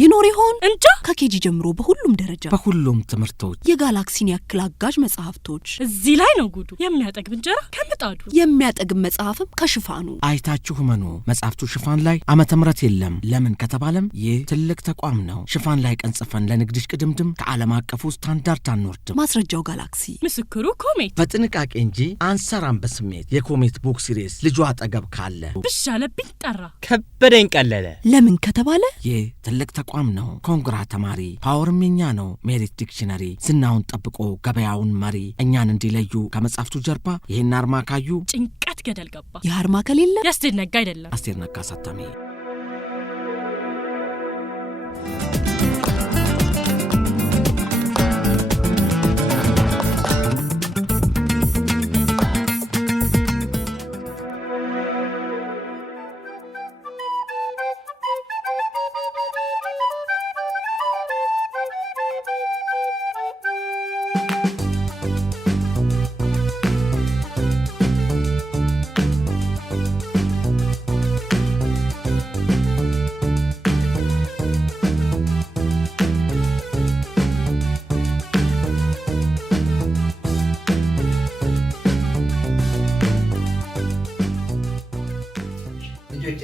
ይኖር ይሆን እንጃ ከኬጂ ጀምሮ በሁሉም ደረጃ በሁሉም ትምህርቶች የጋላክሲን ያክል አጋዥ መጽሐፍቶች እዚህ ላይ ነው ጉዱ የሚያጠግብ እንጀራ ከምጣዱ የሚያጠግብ መጽሐፍም ከሽፋኑ አይታችሁ መኑ መጽሐፍቱ ሽፋን ላይ ዓመተ ምህረት የለም ለምን ከተባለም ይህ ትልቅ ተቋም ነው ሽፋን ላይ ቀንጽፈን ለንግድሽ ቅድምድም ከዓለም አቀፉ ስታንዳርድ አንወርድም ማስረጃው ጋላክሲ ምስክሩ ኮሜት በጥንቃቄ እንጂ አንሰራም በስሜት የኮሜት ቡክ ሲሪስ ልጇ አጠገብ ካለ ብሻለብኝ ጠራ ከበደኝ ቀለለ ለምን ከተባለ ይህ ትልቅ ተቋም ነው ኮንግራ ተማሪ ፓወርም የኛ ነው ሜሪት ዲክሽነሪ ዝናውን ጠብቆ ገበያውን መሪ እኛን እንዲለዩ ከመጽሐፍቱ ጀርባ ይህን አርማ ካዩ ጭንቀት ገደል ገባ የአርማ ከሌለ ያስቴር ነጋ አይደለም አስቴር ነጋ አሳታሚ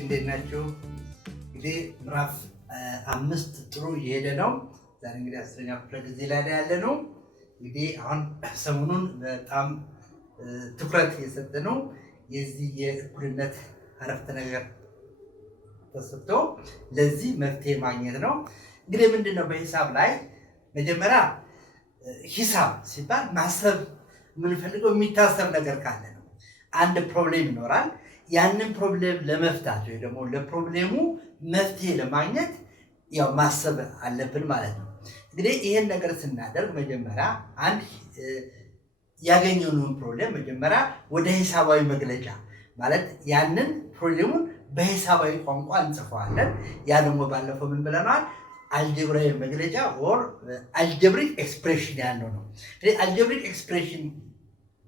እንደናችሁ እንግዲህ ምዕራፍ 5 ጥሩ እየሄደ ነው ዛሬ እንግዲህ 10ኛ ክፍለ ጊዜ ላይ ያለ ነው እንግዲህ አሁን ሰሞኑን በጣም ትኩረት የሰጠነው የዚህ የእኩልነት አረፍተ ነገር ተሰጥቶ ለዚህ መፍትሄ ማግኘት ነው እንግዲህ ምንድነው በሂሳብ ላይ መጀመሪያ ሂሳብ ሲባል ማሰብ የምንፈልገው የሚታሰብ ነገር ካለ ነው አንድ ፕሮብሌም ይኖራል ያንን ፕሮብሌም ለመፍታት ወይ ደግሞ ለፕሮብሌሙ መፍትሄ ለማግኘት ያው ማሰብ አለብን ማለት ነው እንግዲህ ይሄን ነገር ስናደርግ መጀመሪያ አንድ ያገኘነውን ፕሮብሌም መጀመሪያ ወደ ሂሳባዊ መግለጫ ማለት ያንን ፕሮብሌሙን በሂሳባዊ ቋንቋ እንጽፈዋለን ያ ደግሞ ባለፈው ምን ብለናል አልጀብራዊ መግለጫ or algebraic expression ያለው ነው እንግዲህ algebraic expression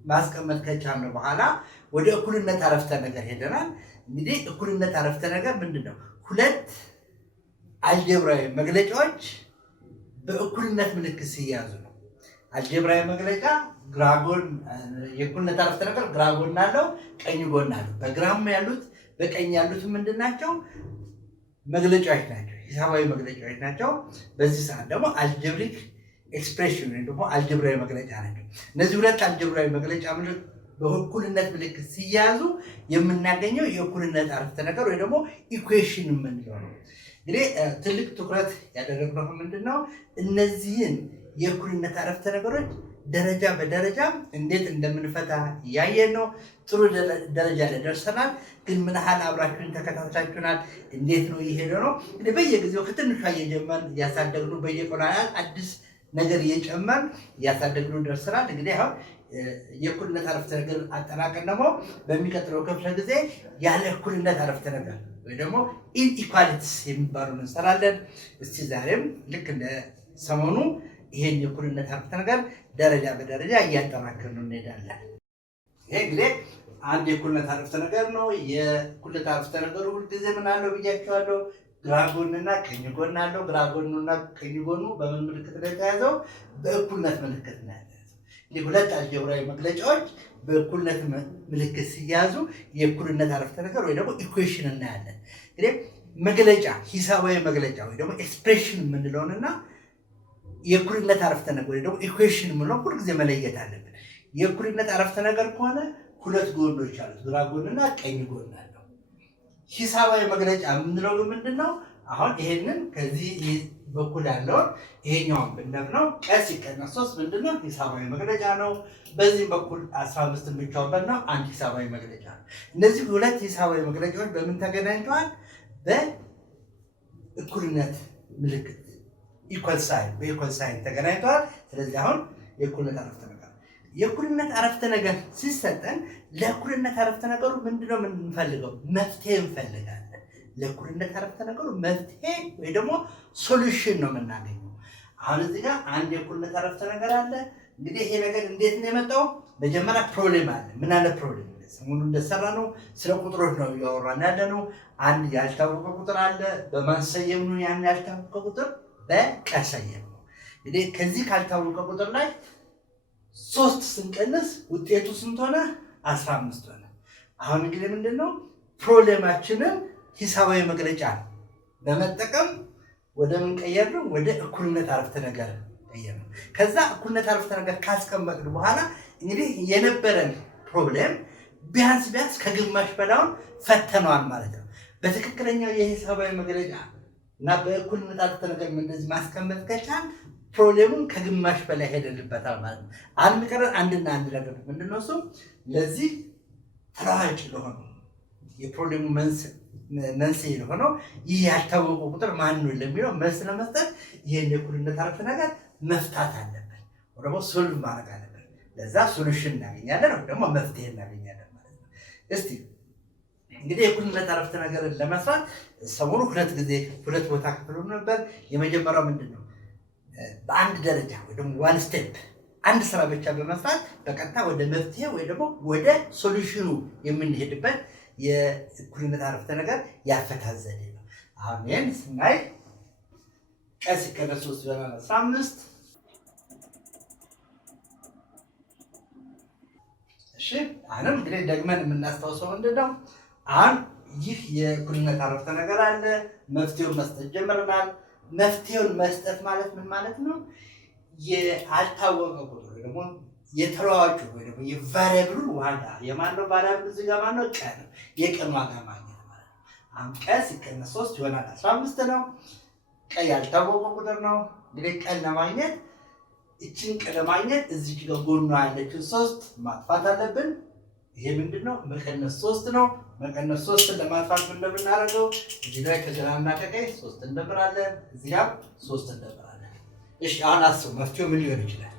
ማስቀመጥ ከቻልን በኋላ ወደ እኩልነት አረፍተ ነገር ሄደናል እንግዲህ እኩልነት አረፍተ ነገር ምንድነው ሁለት አልጀብራዊ መግለጫዎች በእኩልነት ምልክት ሲያዙ ነው አልጀብራዊ መግለጫ ግራጎን የእኩልነት አረፍተ ነገር ግራጎን አለው ቀኝ ጎን አለው በግራም ያሉት በቀኝ ያሉት ምንድናቸው መግለጫዎች ናቸው ሂሳባዊ መግለጫዎች ናቸው በዚህ ሰዓት ደግሞ አልጀብሪክ ኤክስፕሬሽን ወይ ደግሞ አልጀብራዊ መግለጫ ናቸው እነዚህ ሁለት አልጀብራዊ መግለጫ በእኩልነት ምልክት ሲያዙ የምናገኘው የእኩልነት አረፍተ ነገር ወይ ደግሞ ኢኩዌሽን የምንለው ነው እንግዲህ ትልቅ ትኩረት ያደረግነው ምንድነው እነዚህን የእኩልነት አረፍተ ነገሮች ደረጃ በደረጃ እንዴት እንደምንፈታ ያየን ነው ጥሩ ደረጃ ላይ ደርሰናል ግን ምን ያህል አብራችሁን ተከታታችሁናል እንዴት ነው ይሄደው ነው እንግዲህ በየጊዜው ከትንሿ እየጀመርን ያሳደግነው በየቀኑ አዲስ ነገር እየጨመር ያሳደግነው ደርሰናል እንግዲህ አሁን የእኩልነት አረፍተ ነገር አጠናቀን ደግሞ በሚቀጥለው ክፍለ ጊዜ ያለ እኩልነት አረፍተ ነገር ወይ ደግሞ ኢንኢኳሊቲስ የሚባሉን እንሰራለን እስቲ ዛሬም ልክ እንደ ሰሞኑ ይሄን የእኩልነት አረፍተ ነገር ደረጃ በደረጃ እያጠናከርን እንሄዳለን ይሄ እንግዲህ አንድ የእኩልነት አረፍተ ነገር ነው የእኩልነት አረፍተ ነገሩ ሁልጊዜ ምን አለው ብያቸዋለሁ ግራጎንና ቀኝ ጎን አለው ግራጎንና ቀኝ ጎኑ በምን ምልክት ላይ ተያዘው በእኩልነት ምልክት ነው እንግዲህ ሁለት አልጀብራዊ መግለጫዎች በእኩልነት ምልክት ሲያዙ የእኩልነት አረፍተ ነገር ወይ ደግሞ ኢኩዌሽን እናያለን እንግዲህ መግለጫ ሂሳባዊ መግለጫ ወይ ደግሞ ኤክስፕሬሽን የምንለውንና የእኩልነት አረፍተ ነገር ወይ ደግሞ ኢኩዌሽን የምንለው ሁልጊዜ መለየት አለብን የእኩልነት አረፍተ ነገር ከሆነ ሁለት ጎኖች አሉት ግራ ጎንና ቀኝ ጎን አለው ሂሳባዊ መግለጫ የምንለው ምንድነው አሁን ይሄንን ከዚህ በኩል ያለው ይሄኛውን ብንደፍነው ቀስ ይቀነስ 3 ምንድነው ሂሳባዊ መግለጫ ነው በዚህ በኩል 15 ብቻውን በእናው አንድ ሂሳባዊ መግለጫ ነው እነዚህ ሁለት ሂሳባዊ መግለጫዎች በምን ተገናኝተዋል በእኩልነት ምልክት ኢኳል ሳይን ተገናኝተዋል ስለዚህ አሁን የእኩልነት አረፍተ ነገር የእኩልነት አረፍተ ነገር ሲሰጠን ለእኩልነት አረፍተ ነገሩ ምንድነው የምንፈልገው መፍትሄ እንፈልጋለን ለእኩልነት አረፍተ ነገሩ መፍትሄ ወይ ደግሞ ሶሉሽን ነው የምናገኘው አሁን እዚህ ጋር አንድ የእኩልነት አረፍተ ነገር አለ እንግዲህ ይሄ ነገር እንዴት ነው የመጣው መጀመሪያ ፕሮብሌም አለ ምን አለ ፕሮብሌም ሰሞኑን እንደሰራ ነው ስለ ቁጥሮች ነው እያወራን ያለ ነው። አንድ ያልታወቀ ቁጥር አለ። በማንሰየም ነው ያን ያልታወቀ ቁጥር በቀሰየም ነው። እንግዲህ ከዚህ ካልታወቀ ቁጥር ላይ 3 ስንቀንስ ውጤቱ ስንት ሆነ? 15 ሆነ። አሁን እንግዲህ ምንድነው ፕሮብሌማችንን ሂሳባዊ መግለጫ በመጠቀም ወደ ምን ቀየርነው? ወደ እኩልነት አረፍተ ነገር ቀየርነው። ከዛ እኩልነት አረፍተ ነገር ካስቀመጥን በኋላ እንግዲህ የነበረን ፕሮብሌም ቢያንስ ከግማሽ በላውን ፈተነዋል ማለት ነው። በትክክለኛው የሂሳባዊ መግለጫ እና በእኩልነት አረፍተ ነገር እንደዚህ ማስቀመጥ ከቻል ፕሮብሌሙን ከግማሽ በላይ ሄደንበታል ማለት ነው። አንድ ቀረን አንድና አንድ ነገር ምንድነው? እሱ ለዚህ ተለዋጭ ለሆነው የፕሮብሌሙ መንስኤ ለሆነው ይህ ያልታወቀ ቁጥር ማን ነው ለሚለው መልስ ለመስጠት ይህን የእኩልነት አረፍተ ነገር መፍታት አለብን፣ ወይ ደግሞ ሶልቭ ማድረግ አለብን። ለዛ ሶሉሽን እናገኛለን ወይ ደግሞ መፍትሄ እናገኛለን ማለት ነው። እስቲ እንግዲህ የእኩልነት አረፍተ ነገርን ለመስራት ሰሞኑ ሁለት ቦታ ክፍሉ ነበር። የመጀመሪያው ምንድነው? በአንድ ደረጃ ወይ ደግሞ ዋን ስቴፕ አንድ ስራ ብቻ በመስራት በቀጥታ ወደ መፍትሄ ወይ ደግሞ ወደ ሶሉሽኑ የምንሄድበት የእኩልነት አረፍተ ነገር ያፈታት ዘዴ ነው። አሁን ይህን ስናይ ቀ ሲቀነስ 3 ይሆናል 15። እሺ አሁንም እንግዲህ ደግመን የምናስታውሰው ምንድነው? አሁን ይህ የእኩልነት አረፍተ ነገር አለ። መፍትሄውን መስጠት ጀምረናል። መፍትሄውን መስጠት ማለት ምን ማለት ነው? ያልታወቀ ቁጥር ወይ ደግሞ የተለዋዋጩ ወይ ደግሞ የቫሪያብሉ ዋጋ የማነው? ቫሪያብሉ እዚህ ጋር ማነው? ቀ ነው። የቀን ዋጋ ማግኘት ማለት ነው። አሁን ቀ ሲቀነስ 3 ይሆናል 15 ነው። ቀ ያልታወቀ ቁጥር ነው። እንግዲህ ቀን ለማግኘት እችን ቀ ለማግኘት እዚህ ጋር ጎኗ ያለችው 3 ማጥፋት አለብን። ይሄ ምንድነው? መቀነስ 3 ነው። መቀነስ 3 ለማጥፋት ምን እንደምናደርገው እዚህ ላይ ከግራና ከቀኝ 3 እንደምራለን፣ እዚህ ጋር 3 እንደምራለን። እሺ አሁን አስቡ መፍትሄው ምን ሊሆን ይችላል?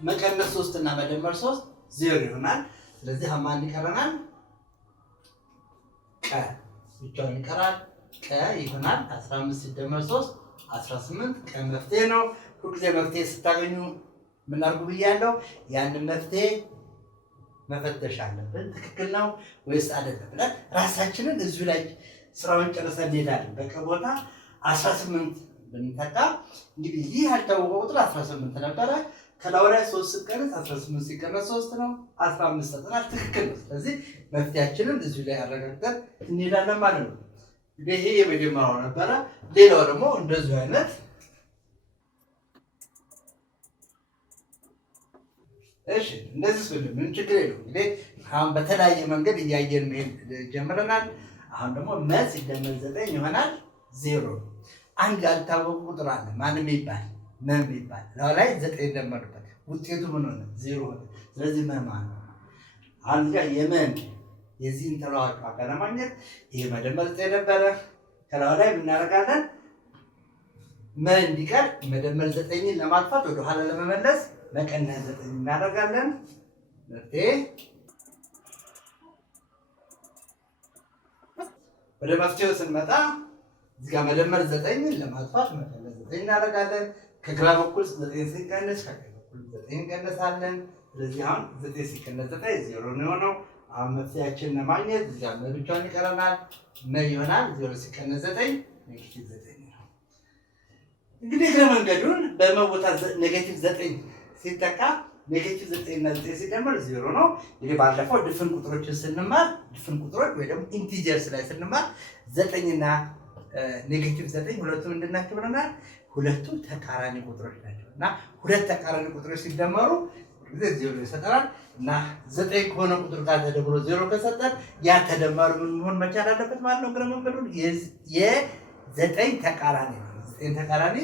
መቀነስ 3 እና መደመር 3 0 ይሆናል። ስለዚህ ማን ይቀረናል? ቀ ብቻውን ይቀራል። ቀ ይሆናል 15 ሲደመር 3 18። ቀ መፍትሄ ነው። ሁልጊዜ መፍትሄ ስታገኙ ምን አድርጉ ብያለሁ? ያንን መፍትሄ መፈተሽ አለብን። ትክክል ነው ወይስ አይደለም ብለን ራሳችንን እዚሁ ላይ ስራውን ጨርሰን እንሄዳለን። በቀ ቦታ 18 ብንተካ እንግዲህ ይህ ያልታወቀ ቁጥር 18 ነበረ። ከላዩ ላይ 3 ሲቀነስ 18 ሲቀነስ 3 ነው 15 ተጠናል። ትክክል ነው። ስለዚህ መፍትሄያችንን እዚሁ ላይ አረጋግጠን እንሄዳለን ማለት ነው። ይሄ የመጀመሪያው ነበረ። ሌላው ደግሞ እንደዚሁ አይነት እሺ እንደዚህ ስለ ምን ችግር የለውም። እንግዲህ አሁን በተለያየ መንገድ እያየን መሄድ ጀምረናል። አሁን ደግሞ መ ሲደመር 9 ይሆናል 0። አንድ ያልታወቀ ቁጥር አለ። ማንም ይባል ምን ይባል ላው ላይ 9 ደመርበት ውጤቱ ምን ሆነ? 0 ሆነ። ስለዚህ ምን ማለት ነው? አሁን ጋር የመን የዚህን ተለዋዋጭ ዋጋ ለማግኘት ይሄ መደመር 9 ነበረ። ከላው ላይ ምን እናደርጋለን? መ እንዲቀር መደመር 9ን ለማጥፋት ወደ ኋላ ለመመለስ መቀነስ 9 እናደርጋለን። ወደ መፍትሄው ስንመጣ እዚህ ጋር መደመር 9ን ለማጥፋት መቀነስ 9 እናደርጋለን። ከግራ በኩል 9 ሲቀነስ ከቀኝ በኩል 9 እንቀነሳለን። ስለዚህ አሁን 9 ሲቀነስ 9 0 ነው የሆነው። አሁን መፍትሄያችንን ለማግኘት እዚህ ጋር ብቻውን ይቀረናል። ምን ይሆናል? 0 ሲቀነስ 9 ኔጌቲቭ 9 ነው። እንግዲህ እግረ መንገዱን በመቦታ ኔጌቲቭ 9 ሲተካ ኔጌቲቭ 9 እና 9 ሲደመር 0 ነው። እንግዲህ ባለፈው ድፍን ቁጥሮችን ስንማር ድፍን ቁጥሮች ወይ ደግሞ ኢንቲጀርስ ላይ ስንማር 9 እና ኔጌቲቭ 9 ሁለቱም ምንድን ናቸው ብለናል? ሁለቱም ተቃራኒ ቁጥሮች ናቸው እና ሁለት ተቃራኒ ቁጥሮች ሲደመሩ ጊዜ 0 ይሰጠናል እና 9 ከሆነ ቁጥር ጋር ተደምሮ 0 ከሰጠን ያ ተደማሩ ምን መሆን መቻል አለበት ማለት ነው። እግረ መንገዱን የ9 ተቃራኒ ነው። 9 ተቃራኒ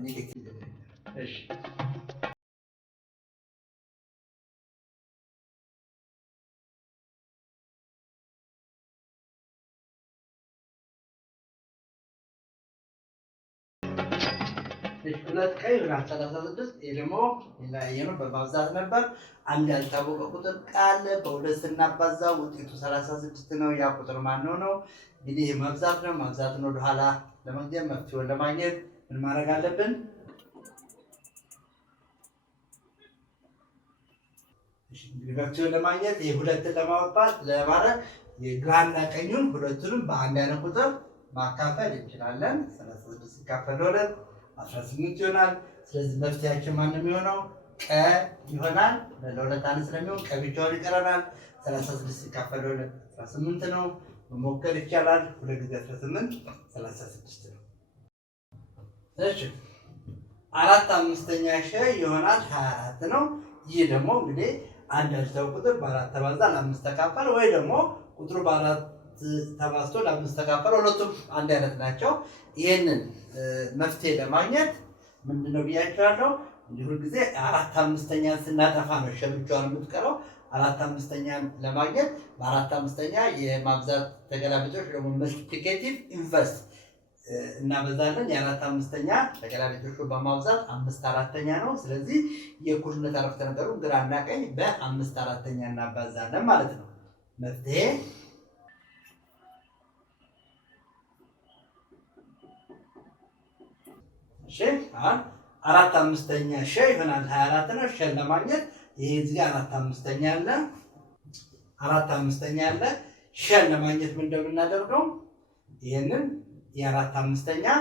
ኔጌቲቭ። እሺ ሁለት ቀይ ይሆናል 36። ይሄ ደግሞ ያየነው በማብዛት ነበር። አንድ ያልታወቀ ቁጥር ቃል በሁለት ስናባዛው ውጤቱ 36 ነው። ያ ቁጥር ማን ነው? እንግዲህ ማብዛት ነው። ማብዛትን ወደኋላ ለመግደም መፍትሄውን ለማግኘት ምን ማድረግ አለብን? እንግዲህ መፍትሄውን ለማግኘት የሁለትን ለማውጣት ለማድረግ የግራና ቀኙን ሁለቱንም በአንድ አይነት ቁጥር ማካፈል እንችላለን። 36 ሲካፈል 2 18 ይሆናል። ስለዚህ መፍትሄያችን ማን ነው የሚሆነው? ቀ ይሆናል። ለሁለት አንድ ስለሚሆን ቀ ብቻውን ይቀረናል። 36 ሲካፈል 2 18 ነው። መሞከር ይቻላል። 2 ጊዜ 18 36 ነው። እሺ 4/5 ሺህ ይሆናል 24 ነው። ይህ ደግሞ እንግዲህ አንድ ያልተው ቁጥር በ4 ተባዛ ለ5 ተካፈለ ወይ ደግሞ ቁጥሩ በ4 ተባዝቶ ለ5 ተካፈለ፣ ሁለቱም አንድ አይነት ናቸው። ይሄንን መፍትሄ ለማግኘት ምንድነው ብያቸዋለሁ? እንዲሁ ጊዜ 4/5 ስናጠፋ ነው ሸ ብቻዋን የምትቀረው። 4/5 ለማግኘት በ4/5 የማብዛት ተገላቢጦሽ ደግሞ መልቲፕሊኬቲቭ ኢንቨርስ እናበዛለን። የ4/5 ተገላቢጦሹ በማብዛት 5/4 ነው። ስለዚህ የእኩልነት አረፍተ ነገሩን ግራና ቀኝ በ5/4 እናባዛለን ማለት ነው። መፍትሄ እሺ 4/5 ሺህ ይሆናል 24 ነው። ሺህ ለማግኘት ይሄ እዚህ 4/5 አለ 4/5 አለ። ሺህ ለማግኘት ምን እንደምናደርገው ይሄንን የ4/5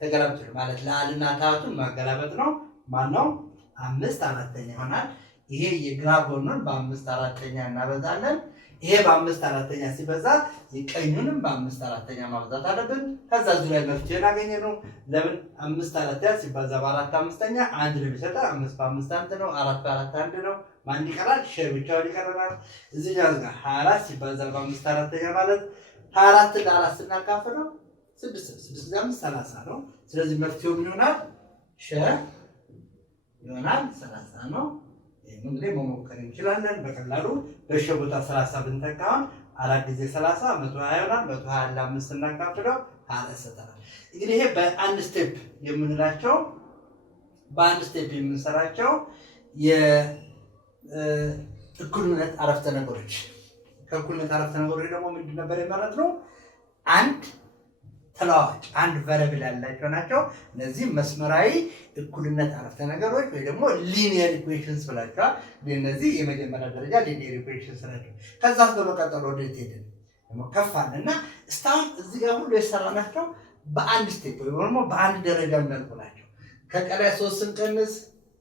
ተገላብጦሽ ማለት ለአልና ታቱን ማገላበጥ ነው። ማን ነው? 5/4 ይሆናል። ይሄ የግራ ጎኑን በ5/4 እናበዛለን። ይሄ በ5/4 ሲበዛ የቀኙንም በ5/4 ማብዛት አለብን። ከዛ ዙሪያ መፍትሄን አገኘነው። ለምን 5/4 ሲባዛ በ4/5 አንድ ነው የሚሰጠው። 5 በ5 አንድ ነው። 4 በ4 አንድ ነው። ማን ይቀራል? ሺህ ብቻውን ይቀረናል። እዚህ ጋር 24 ሲባዛ በ5/4 ማለት 24 ለ4 ስናካፍለው 6 ጊዜ 5 30 ነው። ስለዚህ መፍትሄው ምን ይሆናል? ሺህ ይሆናል 30 ነው። እንግዲህ መሞከር እንችላለን በቀላሉ። በሺህ ቦታ 30 ብንተካውን 4 ጊዜ 30 120 ይሆናል። 120 ለ5 ስናካፍለው 20 ይሰጠናል። እንግዲህ ይሄ በአንድ ስቴፕ የምንላቸው በአንድ ስቴፕ የምንሰራቸው የእኩልነት አረፍተ ነገሮች። ከእኩልነት አረፍተ ነገሮች ደግሞ ምንድን ነበር የመረጥነው? አንድ ተለዋዋጭ አንድ ቫሪያብል ያላቸው ናቸው። እነዚህ መስመራዊ እኩልነት አረፍተ ነገሮች ወይ ደግሞ ሊኒየር ኢኩዌሽንስ ብላቸዋል። እነዚህ የመጀመሪያ ደረጃ ሊኒየር ኢኩዌሽንስ ናቸው። ከዛስ በመቀጠል ወዴት ሄድን? ደግሞ ከፋን እና እስካሁን እዚህ ጋር ሁሉ የሰራናቸው በአንድ ስቴፕ ወይ ደግሞ በአንድ ደረጃ የሚያልቁ ናቸው። ከቀላይ 3 ስንቀንስ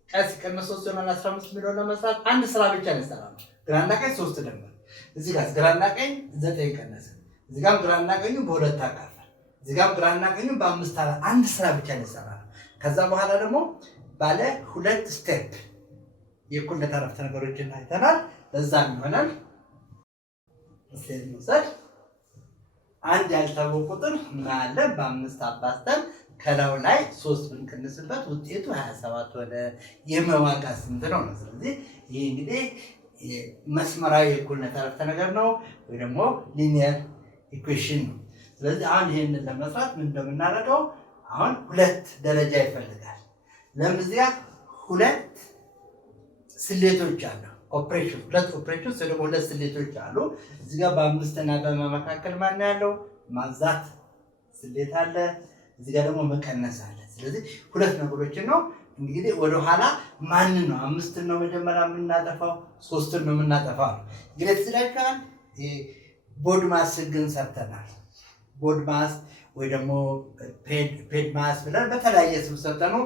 ቀ ሲቀንስ 3 ይሆናል 15 የሚለውን ለመስራት አንድ ስራ ብቻ ነው የሰራነው። ግራና ቀኝ 3 ደመር፣ እዚህ ጋር ግራና ቀኝ 9 ቀነሰ፣ እዚህ ጋር ግራና ቀኙ በ2 አካፈል፣ እዚህ ጋር ግራና ቀኙ በ5 አንድ ስራ ብቻ ነው የሰራነው። ከዛ በኋላ ደግሞ ባለ 2 ስቴፕ የእኩልነት አረፍተ ነገሮችን አይተናል። ለዛም ይሆናል እስኪ እንውሰድ። አንድ ያልታወቀ ቁጥር ምን አለ? በ5 አባዝተን ከላዩ ላይ 3 ብንቀንስበት ውጤቱ 27 ወደ የመዋጋ ስንት ነው? ስለዚህ ይሄ እንግዲህ መስመራዊ የእኩልነት አረፍተ ነገር ነው ወይ ደግሞ ሊኒየር ኢኩዌሽን ነው። ስለዚህ አሁን ይሄንን ለመስራት ምን እንደምናደርገው አሁን 2 ደረጃ ይፈልጋል። ለምዚያ 2 ስሌቶች አሉ። ኦፕሬሽን 2 ኦፕሬሽን ወይ ደግሞ 2 ስሌቶች አሉ። እዚህ ጋር በ5 እና በመካከል ማን ያለው ማብዛት ስሌት አለ። እዚህ ጋር ደግሞ መቀነስ አለ። ስለዚህ 2 ነገሮችን ነው እንግዲህ ወደ ኋላ ማን ነው 5 ነው መጀመሪያ የምናጠፋው 3 ነው የምናጠፋው። እንግዲህ ትላልካን ቦድማስ ግን ሰርተናል። ቦድማስ ወይ ደግሞ ፔድ ማስ ብለን በተለያየ ስም ሰርተነው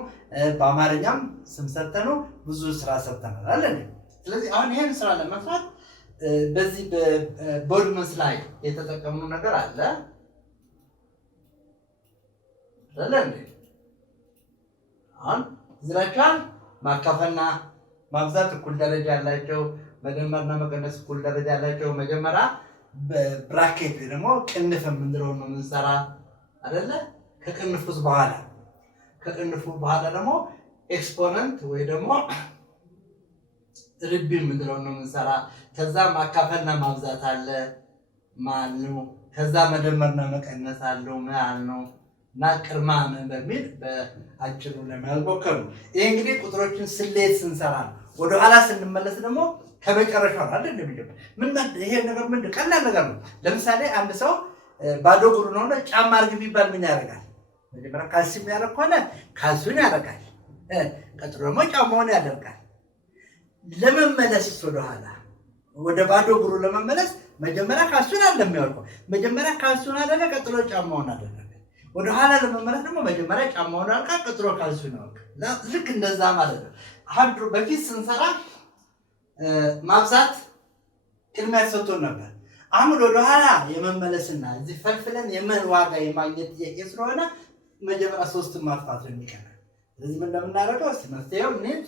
በአማርኛም ስም ሰርተነው ብዙ ስራ ሰርተናል አይደል? ስለዚህ አሁን ይሄን ስራ ለመስራት በዚህ በቦድማስ ላይ የተጠቀምነው ነገር አለ አይደል? አሁን ዝራቻን ማካፈልና ማብዛት እኩል ደረጃ ያላቸው፣ መደመርና መቀነስ እኩል ደረጃ ያላቸው። መጀመሪያ በብራኬት ደግሞ ቅንፍ የምንለው ነው የምንሰራ አይደለ? ከቅንፉ በኋላ ደግሞ ኤክስፖነንት ወይ ደግሞ ርቢ የምንለው ነው የምንሰራ። ከዛ ማካፈልና ማብዛት አለ ማለት ነው። ከዛ መደመርና መቀነስ አለው ማለት ነው። እና ቅርማ ምን በሚል በአጭሩ ለማለት ሞከሩ። ይሄ እንግዲህ ቁጥሮችን ስሌት ስንሰራ ነው። ወደ ኋላ ስንመለስ ደግሞ ከመጨረሻው አይደል እንደሚጀምር ምን ይሄ ነገር ምን ቀላል ነገር ነው። ለምሳሌ አንድ ሰው ባዶ እግሩ ነው ጫማ አድርግ ቢባል ምን ያደርጋል? መጀመሪያ ካልሲ የሚያደርግ ከሆነ ካልሲውን ያደርጋል። ቀጥሎ ደግሞ ጫማውን ያደርጋል። ለመመለስ ወደኋላ ወደ ባዶ እግሩ ለመመለስ መጀመሪያ ካልሲውን አለ የሚያወልቀው። መጀመሪያ ካልሲውን አደረገ፣ ቀጥሎ ጫማውን አደረገ። ወደኋላ ለመመለስ ደግሞ መጀመሪያ ጫማውን አልቃ፣ ቀጥሎ ካልሲውን ያወልቃል። ልክ እንደዛ ማለት ነው። አሁን በፊት ስንሰራ ማብዛት ቅድሚያ ተሰጥቶን ነበር። አሁን ወደኋላ የመመለስና እዚህ ፈልፍለን የምን ዋጋ የማግኘት ጥያቄ ስለሆነ መጀመሪያ 3ን ማጥፋት ነው የሚቀረው። ስለዚህ ምን እንደምናደርገው እስኪ መፍትሄው እንሂድ።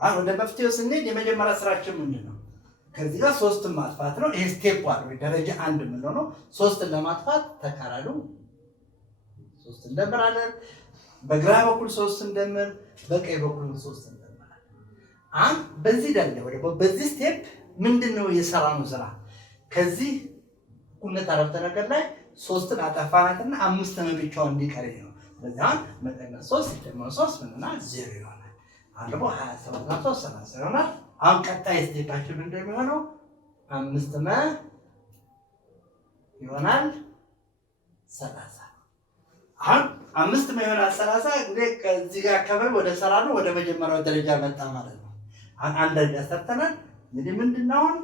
አሁን ወደ መፍትሄው ስንሄድ የመጀመሪያ ስራችን ምንድን ነው? ከዚህ ጋር 3ን ማጥፋት ነው። ይሄ ስቴፕ 1 ወይ ደረጃ 1 የምንለው ነው። 3ን ለማጥፋት ተቃራኒ 3 እንደምራለን። በግራ በኩል 3 እንደምር፣ በቀኝ በኩል 3 እንደምራለን። አሁን በዚህ ደረጃ ወይ በዚህ ስቴፕ ምንድነው የሰራነው ስራ? ከዚህ እኩልነት አረፍተ ነገር ላይ 3ን አጠፋናትና 5 ብቻውን እንዲቀር ነው። ስለዚህ አሁን መቀነስ 3 ሲደመር 3 ምንና 0 ይሆናል። አሁን ደግሞ 27 እና 3 30 ይሆናል። አሁን ቀጣይ ስቴፓችን ምንድን ነው የሚሆነው? 5 ይሆናል 30። አሁን 5 ይሆናል 30 እንግዲህ ከዚህ ጋር አካባቢ ወደ ሰራ ነው ወደ መጀመሪያው ደረጃ መጣ ማለት ነው። አሁን አንድ ደረጃ ሰርተናል። እንግዲህ ምንድነው አሁን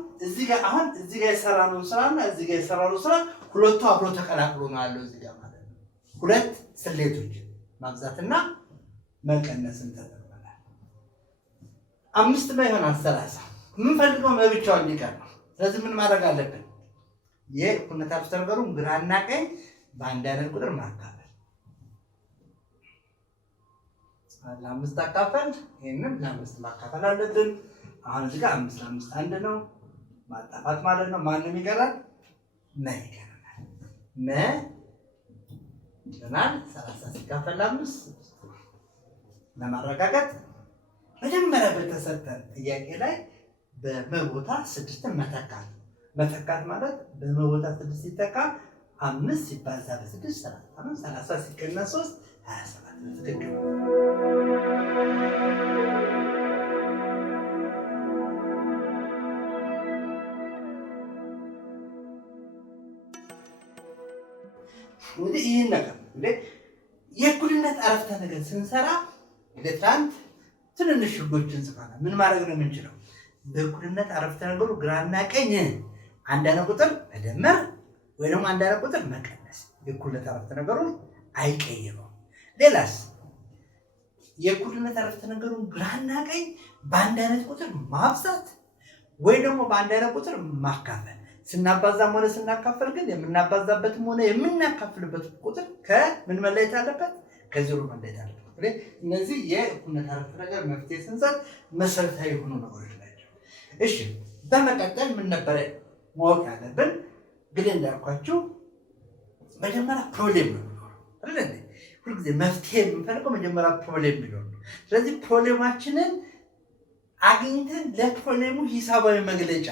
እዚህ ጋር የሰራነው ስራና እዚህ ጋር የሰራነው ስራ ሁለቱ አብሮ ተቀላቅሎ ነው ያለው እዚህ ጋር ማለት ነው። ሁለት ስሌቶች ማብዛትና መቀነስን ተጠቅመናል። 5 ይሆናል 30 የምንፈልገው መብቻው እንዲቀር ነው። ስለዚህ ምን ማድረግ አለብን? የእኩልነት አረፍተ ነገሩን ግራና ቀኝ በአንድ አይነት ቁጥር ማካፈል። ለ5 አካፈል፣ ይሄንን ለ5 ማካፈል አለብን። አሁን እዚህ ጋር 5 ለ5 1 ነው ማጣፋት ማለት ነው። ማንም ይቀራል? መ ይቀራል። መ ይሆናል 30 ሲካፈል ለ5። ለማረጋገጥ መጀመሪያ በተሰጠን ጥያቄ ላይ በመቦታ 6ን መተካት። መተካት ማለት በመቦታ 6 ሲተካ 5 ሲባዛ በ6 30 30 ሲቀነስ 3 27 ትክክል። እንግዲህ ይህን ነገር የእኩልነት አረፍተ ነገር ስንሰራ ትናንት ትንንሽ ህጎችን ጽፈናል። ምን ማድረግ ነው የምንችለው? በእኩልነት አረፍተ ነገሩ ግራና ቀኝ አንድ አይነት ቁጥር መደመር ወይ ደግሞ አንድ አይነት ቁጥር መቀነስ የእኩልነት አረፍተ ነገሩን አይቀይረውም። ሌላስ የእኩልነት አረፍተ ነገሩን ግራና ቀኝ በአንድ አይነት ቁጥር ማብዛት ወይ ደግሞ በአንድ አይነት ቁጥር ማካፈል። ስናባዛም ሆነ ስናካፈል ግን የምናባዛበትም ሆነ የምናካፍልበት ቁጥር ከምን መለየት አለበት? ከዜሮ መለየት አለበት። እነዚህ የእኩልነት አረፍተ ነገር መፍትሄ ስንሰጥ መሰረታዊ የሆኑ ነገሮች ናቸው። እሺ፣ በመቀጠል ምን ነበረ ማወቅ ያለብን? እንግዲህ እንዳልኳችሁ መጀመሪያ ፕሮብሌም ነው አይደል? ሁልጊዜ መፍትሄ የምንፈልገው መጀመሪያ ፕሮብሌም ቢኖር ነው። ስለዚህ ፕሮብሌማችንን አግኝተን ለፕሮብሌሙ ሂሳባዊ መግለጫ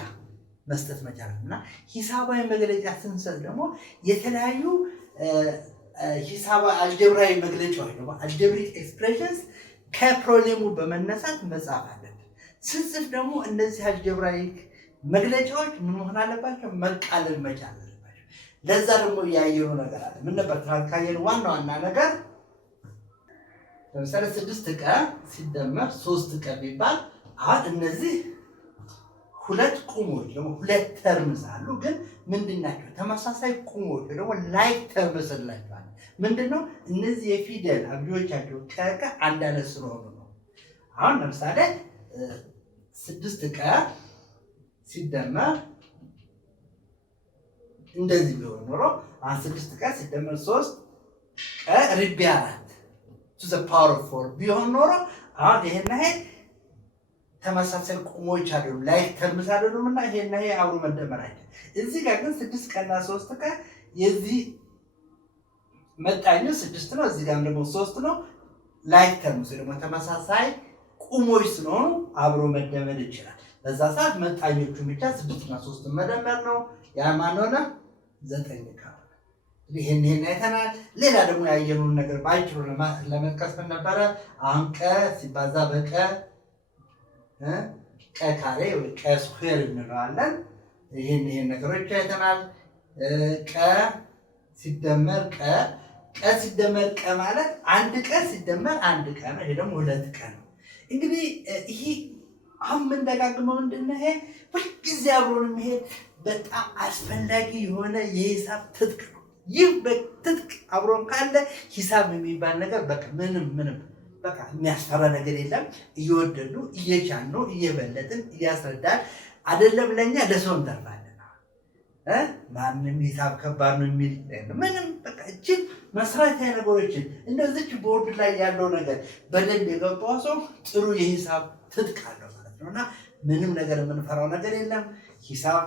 መስጠት መቻል እና ሂሳባዊ መግለጫ ስንሰጥ ደግሞ የተለያዩ ሂሳባዊ አልጀብራዊ መግለጫዎች ደግሞ አልጀብሪክ ኤክስፕሬሽንስ ከፕሮብሌሙ በመነሳት መጻፍ አለብን። ስንጽፍ ደግሞ እነዚህ አልጀብራዊ መግለጫዎች ምን መሆን አለባቸው? መቃለል መቻል አለባቸው። ለዛ ደግሞ ያየነው ነገር አለ። ምን ነበር? ካየነው ዋና ነገር ለምሳሌ 6 ቀ ሲደመር 3 ቀ ቢባል አሁን እነዚህ ሁለት ቁሞች ደግሞ ሁለት ተርምስ አሉ። ግን ምንድናቸው? ተመሳሳይ ቁሞች ደግሞ ላይክ ተርምስ ላይባል ምንድነው? እነዚህ የፊደል አብጆቻቸው ከቀ አንድ አይነት ስለሆኑ ነው። አሁን ለምሳሌ 6 ቀ ሲደመር እንደዚህ ቢሆን ኖሮ አሁን 6 ቀ ሲደመር 3 ቀ ርቢ 4 to the power of 4 ቢሆን ኖሮ አሁን ይሄና ይሄ ተመሳሳይ ቁሞች አይደሉም፣ ላይክ ተርምስ አይደሉምና ይሄና ይሄ አብሮ መደመር አይደል። እዚህ ጋር ግን 6 ቀና 3 ቀ የዚህ መጣኙ 6 ነው፣ እዚህ ጋርም ደግሞ 3 ነው። ላይክ ተርምስ ደግሞ ተመሳሳይ ቁሞች ስለሆኑ አብሮ መደመር ይችላል። በዛ ሰዓት መጣኞቹ ብቻ 6 እና 3 መደመር ነው። ያ ማን ሆነ? 9 ካለ ይሄን አይተናል። ሌላ ደግሞ ያየነውን ነገር ባይችሉ ለመጥቀስ ነበረ። አሁን ቀ ሲባዛ በቀ ቀ ካሬ ወይ ቀ ስኩዌር እንለዋለን። ይህን ነገሮች አይተናል። ቀ ሲደመር ቀ ሲደመር ቀ ማለት አንድ ቀ ሲደመር አንድ ቀ ነው። ይሄ ደግሞ ሁለት ቀ ነው። እንግዲህ ይሄ አሁን የምንደጋግመው ምንድን ነው? ይሄ ሁልጊዜ አብሮን የሚሄድ በጣም አስፈላጊ የሆነ የሂሳብ ትጥቅ ነው። ይህ በትጥቅ አብሮን ካለ ሂሳብ የሚባል ነገር በቃ ምንም በቃ የሚያስፈራ ነገር የለም። እየወደዱ እየቻኑ እየበለጥን እያስረዳን አይደለም ለእኛ ለሰው እንተርፋለን። ማንም ሂሳብ ከባድ ነው የሚል ምንም በቃ እጅግ መሰረታዊ ነገሮችን እንደዚች ቦርድ ላይ ያለው ነገር በደንብ የገባው ሰው ጥሩ የሂሳብ ትጥቅ አለው ማለት ነው። እና ምንም ነገር የምንፈራው ነገር የለም። ሂሳብ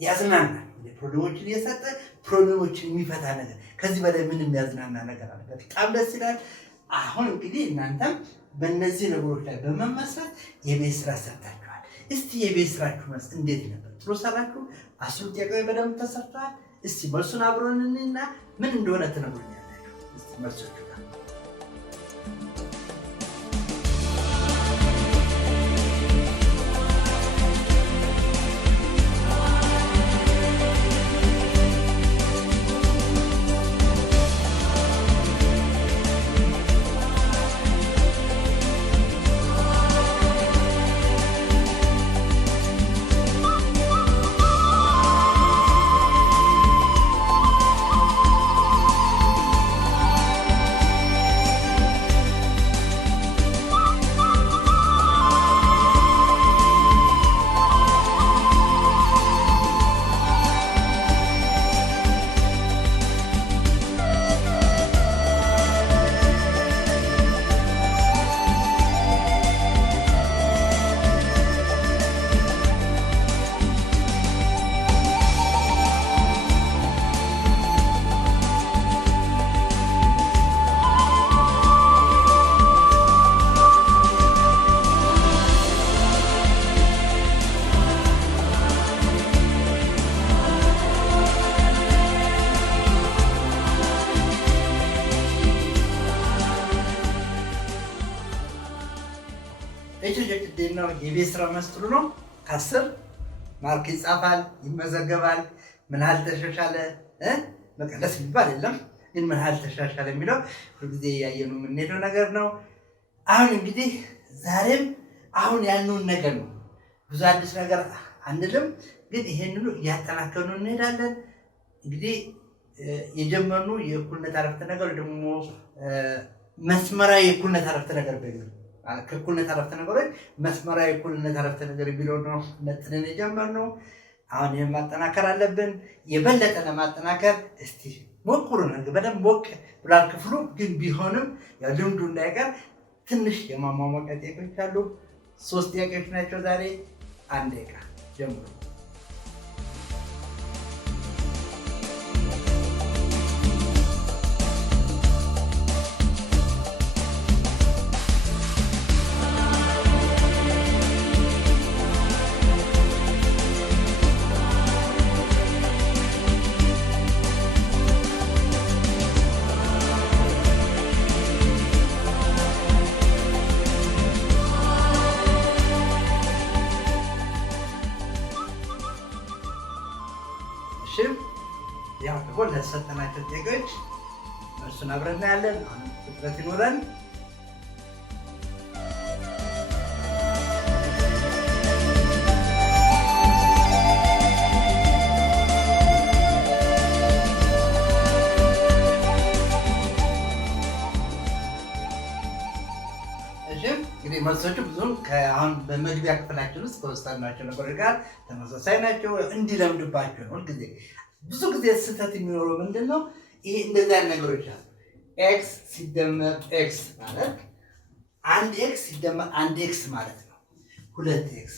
ያዝናናል። ፕሮብሌሞችን እየሰጠ ፕሮብሌሞችን የሚፈታ ነገር ከዚህ በላይ ምንም ያዝናና ነገር አለ? በጣም ደስ ይላል። አሁን እንግዲህ እናንተም በእነዚህ ነገሮች ላይ በመመስረት የቤት ስራ ሰርታችኋል። እስቲ የቤት ስራችሁ እንዴት ነበር? ጥሩ ሰራችሁ? 10 ጥያቄዎች በደንብ ተሰርተዋል? እስቲ መልሱን አብረን እንና ምን እንደሆነ ትነግሩኛላችሁ። እስቲ መልሶቹ ነው። የቤት ስራ መስጥሩ ነው። ከ10 ማርክ ይጻፋል፣ ይመዘገባል። ምን ያህል ተሻሻለ መቀለስ የሚባል የለም፣ ግን ምን ያህል ተሻሻለ የሚለው ሁልጊዜ እያየነው የምንሄደው ነገር ነው። አሁን እንግዲህ ዛሬም አሁን ያልነውን ነገር ነው። ብዙ አዲስ ነገር አንልም፣ ግን ይሄንኑ እያጠናከርን እንሄዳለን። እንግዲህ የጀመርነው የእኩልነት አረፍተ ነገር ደግሞ መስመራዊ የእኩልነት አረፍተ ነገር በሚል ከእኩልነት አረፍተ ነገሮች መስመራዊ የእኩልነት አረፍተ ነገር የሚለው ነው ነጥለን የጀመርነው። አሁን ይህን ማጠናከር አለብን። የበለጠ ለማጠናከር እስቲ ሞክሩን። በደንብ ሞቅ ብሏል ክፍሉ፣ ግን ቢሆንም ልምዱ እንዳይቀር ትንሽ የማሟሟቂያ ጥያቄዎች አሉ። 3 ጥያቄዎች ናቸው ዛሬ። 1 ደቂቃ ጀምሩ። ያው ደግሞ ለተሰጠናቸው ጥያቄዎች እሱን አብረን እናያለን። አሁን ትኩረት ይኖረን። እንግዲህ መልሶቹ ብዙም አሁን በመግቢያ ክፍላችን ውስጥ ከወሰድናቸው ነገሮች ጋር ተመሳሳይ ናቸው። እንዲለምድባቸው ነው። ሁልጊዜ ብዙ ጊዜ ስህተት የሚኖረው ምንድን ነው? ይሄ እንደዚህ አይነት ነገሮች አሉ። ኤክስ ሲደመር ኤክስ ማለት 1 ኤክስ ሲደመር 1 ኤክስ ማለት ነው 2 ኤክስ።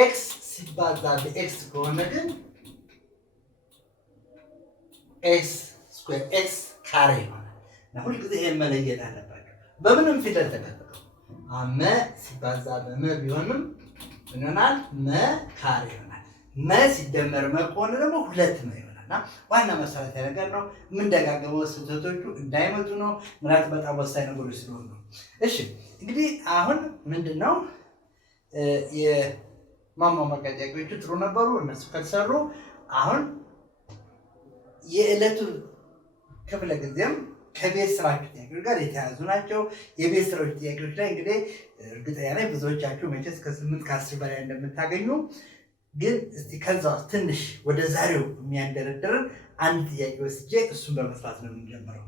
ኤክስ ሲባዛ በኤክስ ከሆነ ግን ኤክስ ስኩዌር ኤክስ ካሬ ይሆናል። እና ሁልጊዜ ይሄን መለየት አለባቸው። በምንም ፊደል ተቀጥሎ መ ሲባዛ በመ ቢሆንም ይሆናል መ ካሬ ይሆናል። መ ሲደመር መ ከሆነ ደግሞ 2 መ ይሆናል። እና ዋና መሰረታዊ ነገር ነው። የምንደጋገመው ስህተቶቹ እንዳይመጡ ነው። ምክንያቱም በጣም ወሳኝ ነገሮች ስለሆኑ ነው። እሺ እንግዲህ አሁን ምንድን ነው የማሟሟቂያ ጥያቄዎቹ ጥሩ ነበሩ። እነሱ ከተሰሩ አሁን የዕለቱ ክፍለ ጊዜም ከቤት ስራችሁ ጥያቄዎች ጋር የተያዙ ናቸው። የቤት ስራዎች ጥያቄዎች ላይ እንግዲህ እርግጠኛ ላይ ብዙዎቻችሁ መቼስ ከ8 ከ10 በላይ እንደምታገኙ፣ ግን እስቲ ከዛ ትንሽ ወደ ዛሬው የሚያንደረድርን አንድ ጥያቄ ወስጄ እሱን በመስራት ነው የምንጀምረው።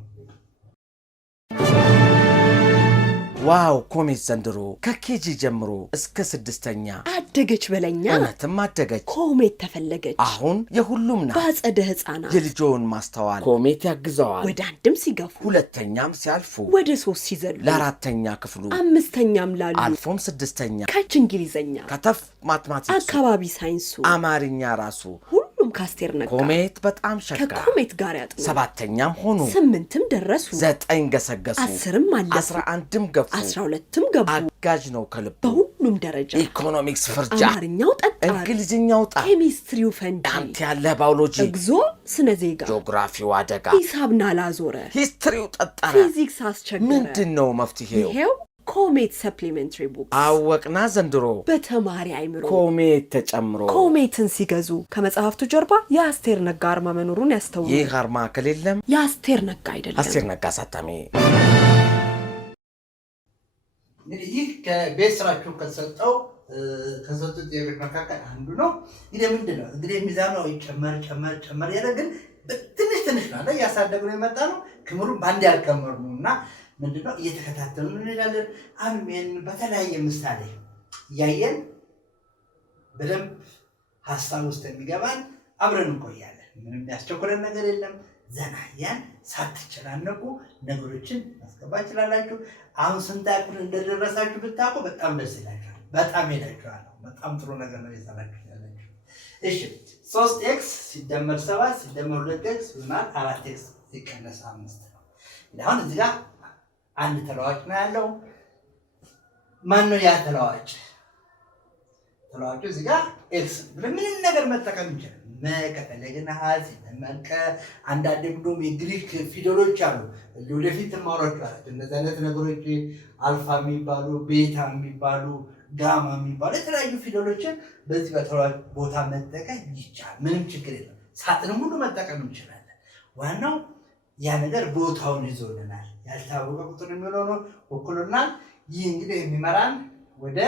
ዋው ኮሜት ዘንድሮ ከኬጂ ጀምሮ እስከ 6ኛ አደገች በለኛ። እውነትም አደገች። ኮሜት ተፈለገች። አሁን የሁሉም ናት። በአጸደ ሕፃናት የልጆውን ማስተዋል ኮሜት ያግዘዋል። ወደ አንድም ሲገፉ፣ ሁለተኛም ሲያልፉ፣ ወደ 3 ሲዘሉ፣ ለ4ኛ ክፍሉ፣ 5ኛም ላሉ፣ አልፎም 6ኛ ከች እንግሊዘኛ፣ ከተፍ ማትማቲክሱ፣ አካባቢ ሳይንሱ፣ አማርኛ ራሱ ሁሉም ካስቴር ነጋ። ኮሜት በጣም ሸጋ። ከኮሜት ጋር ያጥኑ። 7ኛም ሆኑ፣ 8ም ደረሱ፣ 9 ገሰገሱ፣ 10ም አለፉ፣ 11ም ገፉ፣ 12ም ገቡ። አጋዥ ነው ከልቡ በሁሉም ደረጃ ኢኮኖሚክስ ፍርጃ፣ አማርኛው ጠጣር፣ እንግሊዝኛው ጣር፣ ኬሚስትሪው ፈንጂ፣ አንተ ያለ ባዮሎጂ፣ እግዞ ስነ ዜጋ፣ ጂኦግራፊው አደጋ፣ ሂሳብ ናላዞረ፣ ሂስትሪው ጠጠረ፣ ፊዚክስ አስቸገረ። ምንድነው መፍትሄው? ይሄው ኮሜት ሰፕሊሜንተሪ ቡክ አወቅና ዘንድሮ በተማሪ አይምሮ ኮሜት ተጨምሮ። ኮሜትን ሲገዙ ከመጽሐፍቱ ጀርባ የአስቴር ነጋ አርማ መኖሩን ያስተውሉ። ይህ አርማ ከሌለም የአስቴር ነጋ አይደለም። አስቴር ነጋ አሳታሚ። እንግዲህ ይህ ከቤት ስራችሁ ከሰጡት ጥያቄዎች መካከል አንዱ ነው። እንግዲህ ምንድን ነው እንግዲህ ሚዛኑ ጨመር ያለ ግን ትንሽ ነው እያሳደግነው የመጣ ነው። ክምሩን በአንድ ያልከመሩ ነው እና ምንድነው እየተከታተሉ እንሄዳለን። አሁን ይህንን በተለያየ ምሳሌ እያየን በደንብ ሀሳብ ውስጥ የሚገባን አብረን እንቆያለን። ምንም ያስቸኩለን ነገር የለም። ዘና ያን ሳትጨናነቁ ነገሮችን ማስገባት ይችላላችሁ። አሁን ስንት ያክል እንደደረሳችሁ ብታውቁ በጣም ደስ ይላችኋል። በጣም ሄዳችኋል። በጣም ጥሩ ነገር ነው የሰራችሁ ያላችሁ። እሺ 3x ሲደመር 7 ሲደመር 2x ይሆናል 4x ሲቀነስ 5 ነው። አሁን እዚህ ጋር አንድ ተለዋጭ ነው ያለው። ማን ነው ያ ተለዋጭ? ተለዋጩ እዚህ ጋር ኤክስ ብለን ምንም ነገር መጠቀም ይችላል። መከፈለግና ሀዚ መመቀ አንዳንድ ደግሞ የግሪክ ፊደሎች አሉ። ወደፊት ተማሯቸዋል። እነዚህ አይነት ነገሮች አልፋ የሚባሉ ቤታ የሚባሉ ጋማ የሚባሉ የተለያዩ ፊደሎችን በዚህ በተለዋጭ ቦታ መጠቀም ይቻላል። ምንም ችግር የለም። ሳጥንም ሁሉ መጠቀም እንችላለን። ዋናው ያ ነገር ቦታውን ይዞልናል። ያልታወቀ ቁጥር የሚሆነው ነው ወክሎናል። ይህ እንግዲህ የሚመራን ወደ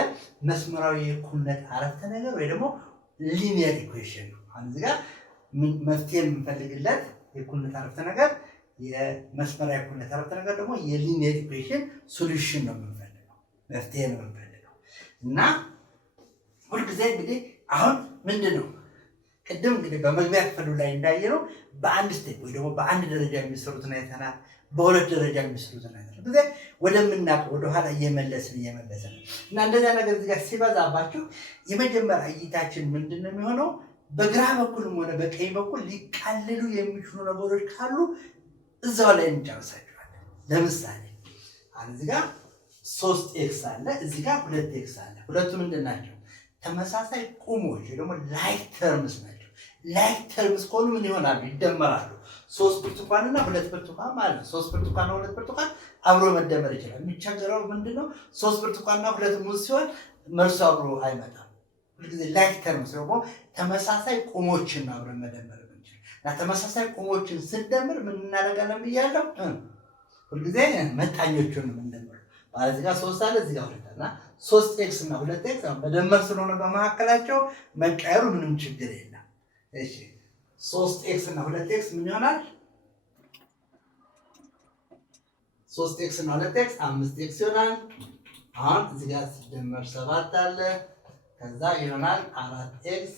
መስመራዊ የእኩልነት አረፍተ ነገር ወይ ደግሞ ሊኒየር ኢኩዌሽን ነው። አሁን እዚህ ጋር መፍትሄ የምንፈልግለት የእኩልነት አረፍተ ነገር፣ የመስመራዊ የእኩልነት አረፍተ ነገር ደግሞ የሊኒየር ኢኩዌሽን ሶሉሽን ነው የምንፈልገው፣ መፍትሄ ነው የምንፈልገው። እና ሁልጊዜ እንግዲህ አሁን ምንድን ነው ቅድም እንግዲህ በመግቢያ ክፍሉ ላይ እንዳየነው በአንድ ስቴፕ ወይ ደግሞ በአንድ ደረጃ የሚሰሩትን አይተናል። በሁለት ደረጃ የሚሰሩትን አይተናል። ጊዜ ወደምናውቀው ወደኋላ እየመለስን እና እንደዚያ ነገር እዚህ ጋር ሲበዛባችሁ የመጀመሪያ እይታችን ምንድን ነው የሚሆነው? በግራ በኩልም ሆነ በቀኝ በኩል ሊቃልሉ የሚችሉ ነገሮች ካሉ እዛው ላይ እንጨርሳቸዋለን። ለምሳሌ አሁን እዚህ ጋር 3x አለ፣ እዚህ ጋር 2x አለ። ሁለቱ ምንድን ናቸው? ተመሳሳይ ቁሞች ወይ ደግሞ ላይክ ተርምስ ናቸው። ላይክ ተርምስ ከሆኑ ምን ይሆናሉ? ይደመራሉ። 3 ብርቱካንና 2 ብርቱካን ማለት ነው። 3 ብርቱካንና 2 ብርቱካን አብሮ መደመር ይችላል። የሚቸገረው ምንድነው? 3 ብርቱካንና 2 ሙዝ ሲሆን መልሱ አብሮ አይመጣም። ሁልጊዜ ላይክ ተርምስ ደግሞ ተመሳሳይ ቁሞችን አብረን መደመር እንችላለን። እና ተመሳሳይ ቁሞችን ስንደምር ምን እናደርጋለን ብያለሁ? ሁልጊዜ መጣኞቹን የምንደምር ማለት እዚህ ጋር 3 አለ፣ እዚህ ጋር 2 አለ። 3x እና 2x መደመር ስለሆነ በመካከላቸው መቀየሩ ምንም ችግር የለም። እሺ 3x እና 2x ምን ይሆናል? 3x እና 2x 5x ይሆናል። አሁን እዚህ ጋር ሲደመር 7 አለ፣ ከዛ ይሆናል 4x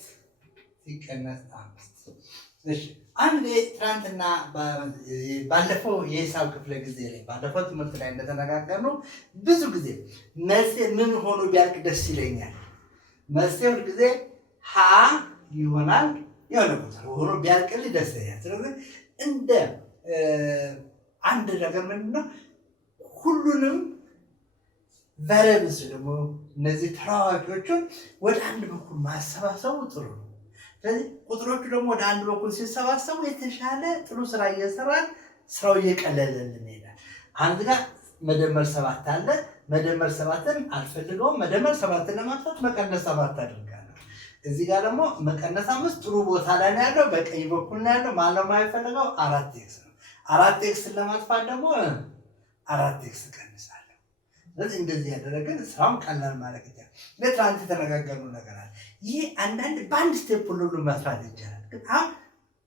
ሲቀነስ 5። እሺ አንዴ ትናንትና ባለፈው የሂሳብ ክፍለ ጊዜ ላይ ባለፈው ትምህርት ላይ እንደተነጋገርነው ብዙ ጊዜ መልሴ ምን ሆኖ ቢያልቅ ደስ ይለኛል። መልሴ ሁል ጊዜ ሀ ይሆናል የሆነ ቁጥር ሆኖ ቢያልቅልኝ ደስ ይለኛል። ስለዚህ እንደ አንድ ነገር ምንድነው ሁሉንም ቫሪያብልስ ደግሞ እነዚህ ተለዋዋጮቹን ወደ አንድ በኩል ማሰባሰቡ ጥሩ ነው። ስለዚህ ቁጥሮቹ ደግሞ ወደ አንድ በኩል ሲሰባሰቡ የተሻለ ጥሩ ስራ እየሰራን ስራው እየቀለለልን ይሄዳል። አንድ ጋር መደመር 7 አለ። መደመር 7ን አልፈልገውም። መደመር 7ን ለማጥፋት መቀነስ 7 አድርጋለሁ። እዚህ ጋር ደግሞ መቀነስ 5 ጥሩ ቦታ ላይ ነው ያለው፣ በቀኝ በኩል ነው ያለው። ማለው የማይፈልገው 4x ነው። 4xን ለማጥፋት ደግሞ 4x ቀንሳለሁ። ስለዚህ እንደዚህ ያደረግን ስራውን ቀላል ማድረግ ይቻላል። ለትናንት የተነጋገርነው ነገር አለ። ይህ አንዳንድ በአንድ ስቴፕ ሁሉ መስራት ይቻላል። ግን አሁን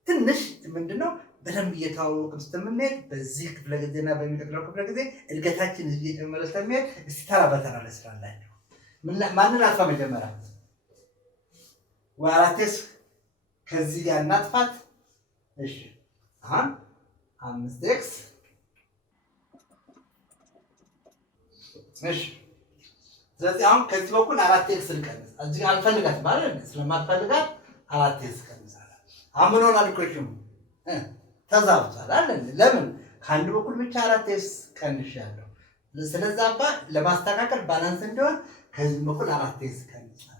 ትንሽ ምንድነው በደንብ እየተዋወቅን ስትምንሄድ በዚህ ክፍለ ጊዜና በሚቀጥለው ክፍለ ጊዜ እድገታችን እየጨመረ ስለሚሄድ እስቲ ተራ በተራ ለስራላችሁ። ማንን አጥፋ? መጀመሪያ ወ4x ከዚህ ጋር እናጥፋት። እሺ አሁን 5x እሺ። ስለዚህ አሁን ከዚህ በኩል 4x ልቀንስ። እዚህ ጋር አልፈልጋት ማለት ስለማትፈልጋት 4x ቀንሳለሁ። አሁን ምን ሆነ አልኩሽም? ተዛብቷል አይደል? ለምን ከአንድ በኩል ብቻ 4x ቀንሻለሁ። ስለዛባ ለማስተካከል ባላንስ እንዲሆን ከዚህ በኩል 4x ቀንሳለሁ።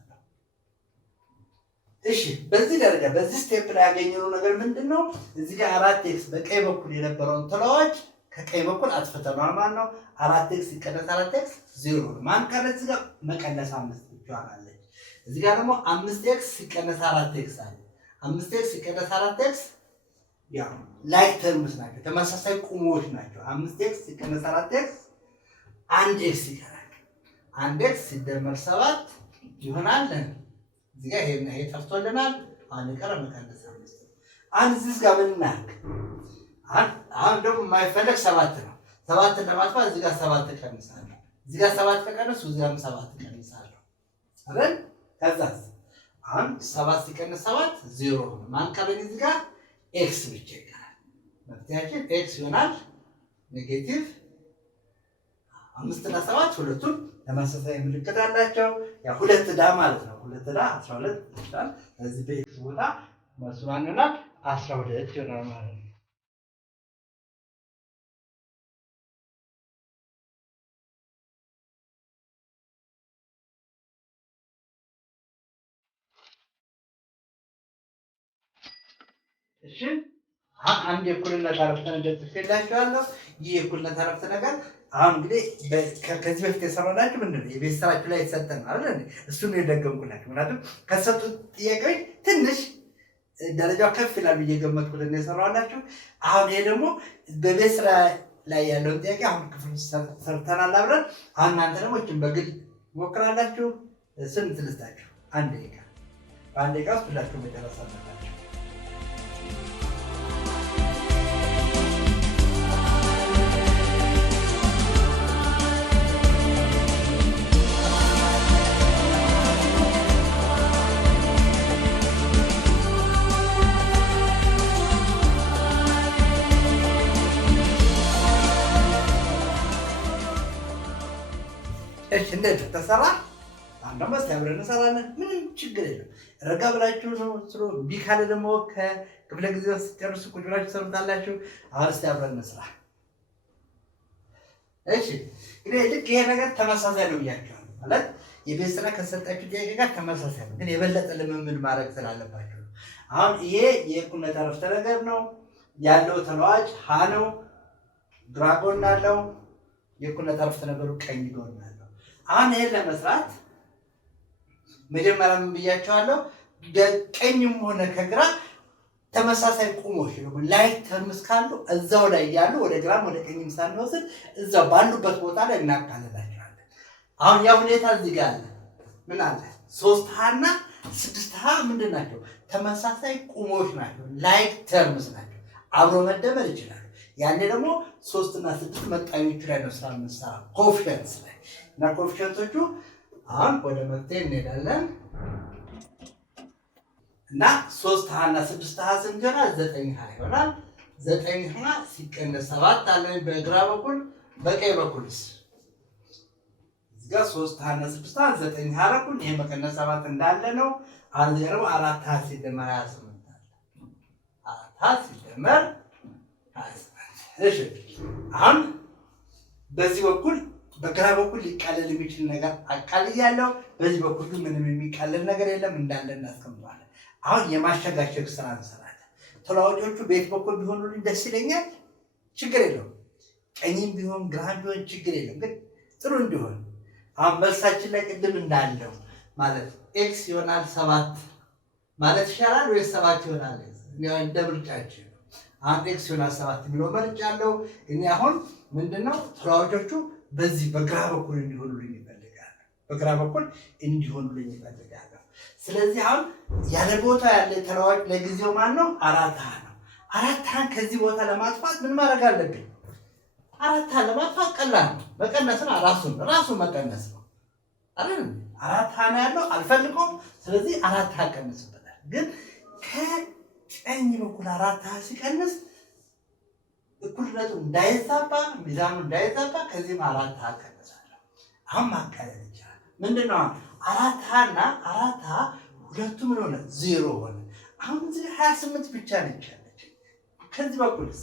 እሺ በዚህ ደረጃ በዚህ ስቴፕ ላይ ያገኘነው ነገር ምንድነው? እዚህ ጋር 4x በቀኝ በኩል የነበረውን ተለዋዋጭ ከቀኝ በኩል አጥፍተናል ማለት ነው። 4x ሲቀነስ 4x 0 ነው። ማን ቀረ? እዚህ ጋር መቀነስ 5 ብቻ አለች። እዚህ ጋር ደግሞ 5x ሲቀነስ 4x አለ። 5x ሲቀነስ 4x ያው ላይክ ተርምስ ናቸው፣ ተመሳሳይ ቁሞች ናቸው። 5x ሲቀነስ 4x 1x ይቀራል። 1x ሲደመር 7 ይሆናል። እዚህ ጋር ይሄ ጠፍቶልናል። አሁን የቀረ መቀነስ 5 ነው። እዚህ ጋር ምን እናድርግ? አሁን ደግሞ የማይፈለግ 7 ነው። 7 ለማጥፋት እዚህ ጋር 7 ቀንሳለሁ። እዚህ ጋር 7 ከቀነሱ እዚህ ጋርም 7 ቀንሳለሁ አይደል? ከዛስ አሁን 7 ሲቀነስ 7 0 ነው። ማን ቀረኝ? እዚህ ጋር ኤክስ ብቻ ይቀራል። መፍትሄያችን ኤክስ ይሆናል። ኔጌቲቭ 5 እና 7 ሁለቱም ተመሳሳይ ምልክት አላቸው። ያ ሁለት ዳ ማለት ነው። ሁለት ዳ 12 ይሆናል። እዚህ በኤክስ ቦታ መስዋዕት ይሆናል 12 ይሆናል ማለት ነው። እሺ አንድ የእኩልነት አረፍተ ነገር ጽፌላችኋለሁ። ይህ የእኩልነት አረፍተ ነገር አሁን እንግዲህ ከዚህ በፊት የሰራላችሁ ምንድነው የቤት ስራችሁ ላይ የተሰጠን አይደል? እሱን ነው የደገምኩላችሁ። ምክንያቱም ከተሰጡት ጥያቄዎች ትንሽ ደረጃው ከፍ ይላል ብዬ ገመትኩት ነው የሰራላችሁ። አሁን ይሄ ደግሞ በቤት ስራ ላይ ያለውን ጥያቄ አሁን ክፍል ሰርተናል አብረን። አሁን እናንተ ደግሞ እቺን በግል ሞክራላችሁ። ስንት ልስጣችሁ? አንድ ደቂቃ። በአንድ ደቂቃ ውስጥ ሁላችሁ መጨረስ አለባችሁ። እንዴት ተሰራ? አንድ አመት አብረን እንሰራለን። ምንም ችግር የለም። ረጋ ብላችሁ ነው ስሩ። ቢካለ ደግሞ ከክፍለ ጊዜ ጨርሱ ቁጭ ብላችሁ ትሰሩታላችሁ። አሁን እስቲ አብረን እንስራ። እሺ እንግዲህ ልክ ይሄ ነገር ተመሳሳይ ነው ብያችኋለሁ። ማለት የቤት ስራ ከሰጣችሁ ጥያቄ ጋር ተመሳሳይ ነው፣ ግን የበለጠ ልምምድ ማድረግ ስላለባችሁ ነው። አሁን ይሄ የእኩልነት አረፍተ ነገር ነው ያለው። ተለዋጭ ሀ ነው። ግራ ጎን አለው። የእኩልነት አረፍተ ነገሩ ቀኝ ጎን አለው። አሁን ይሄን ለመስራት መጀመሪያ ምን ብያቸዋለሁ? ቀኝም ሆነ ከግራ ተመሳሳይ ቁሞች ነው ላይክ ተርምስ ካሉ እዛው ላይ ያሉ ወደ ግራም ወደ ቀኝም ሳንወስድ እዛው ባሉበት ቦታ ላይ እናካልላቸዋለን። አሁን ያ ሁኔታ እዚህ ጋር አለ። ምን አለ? 3 ሀ እና 6 ሀ ምንድን ናቸው? ተመሳሳይ ቁሞች ናቸው፣ ላይክ ተርምስ ናቸው። አብሮ መደመር ይችላሉ። ያኔ ደግሞ 3 እና 6 መጣኞቹ ላይ ነው ስራ የምንሰራው፣ ኮኤፊሺየንትስ ላይ እና ኮኤፊሺየንቶቹ አሁን ወደ መፍትሄ እንሄዳለን። እና 3 ሀ እና 6 ሀ ስንት ይሆናል? 9 ሀ ይሆናል። 9 ሀ ሲቀነስ 7 አለ በግራ በኩል። በቀኝ በኩልስ እዚህ ጋር 3 ሀ እና 6 ሀ 9 ሀ አረኩኝ። ይሄ መቀነስ 7 እንዳለ ነው። አሁን ደግሞ 4 ሀ ሲደመር 28 አለ። 4 ሀ ሲደመር 28። እሺ አሁን በዚህ በኩል በግራ በኩል ሊቃለል የሚችል ነገር አቃልያለሁ። በዚህ በኩል ግን ምንም የሚቃለል ነገር የለም፣ እንዳለ እናስቀምጠዋለን። አሁን የማሸጋሸግ ስራ እንሰራለን። ተለዋዋጮቹ ቤት በኩል ቢሆኑልኝ ደስ ይለኛል። ችግር የለውም። ቀኝም ቢሆን ግራም ቢሆን ችግር የለም፣ ግን ጥሩ እንዲሆን አሁን መልሳችን ላይ ቅድም እንዳለው ማለት ኤክስ ይሆናል 7 ማለት ይሻላል ወይስ 7 ይሆናል? እንደ ምርጫችን አሁን ኤክስ ይሆናል 7 የሚለው መርጫለሁ። እኔ አሁን ምንድነው ተለዋዋጮቹ በዚህ በግራ በኩል እንዲሆኑልኝ ይፈልጋል። በግራ በኩል እንዲሆኑልኝ ይፈልጋል። ስለዚህ አሁን ያለ ቦታ ያለ ተለዋዋጭ ለጊዜው ማን ነው? 4 ነው። 4 ከዚህ ቦታ ለማጥፋት ምን ማድረግ አለብኝ? 4 ለማጥፋት ቀላል ነው። መቀነስ ነው። ራሱን መቀነስ ነው አይደል? 4 ነው ያለው አልፈልገውም። ስለዚህ 4 ቀንስበታል። ግን ከቀኝ በኩል 4 ሲቀንስ እኩልነቱ እንዳይዛባ ሚዛኑ እንዳይዛባ ከዚህም 4 ቀንሳለሁ። አሁን ማቃለል ይቻላል። ምንድነው 4 እና 4 ሁለቱም ምን ሆነ? 0 ሆነ። አሁን እዚህ 28 ብቻ ነች ያለች። ከዚህ በኩልስ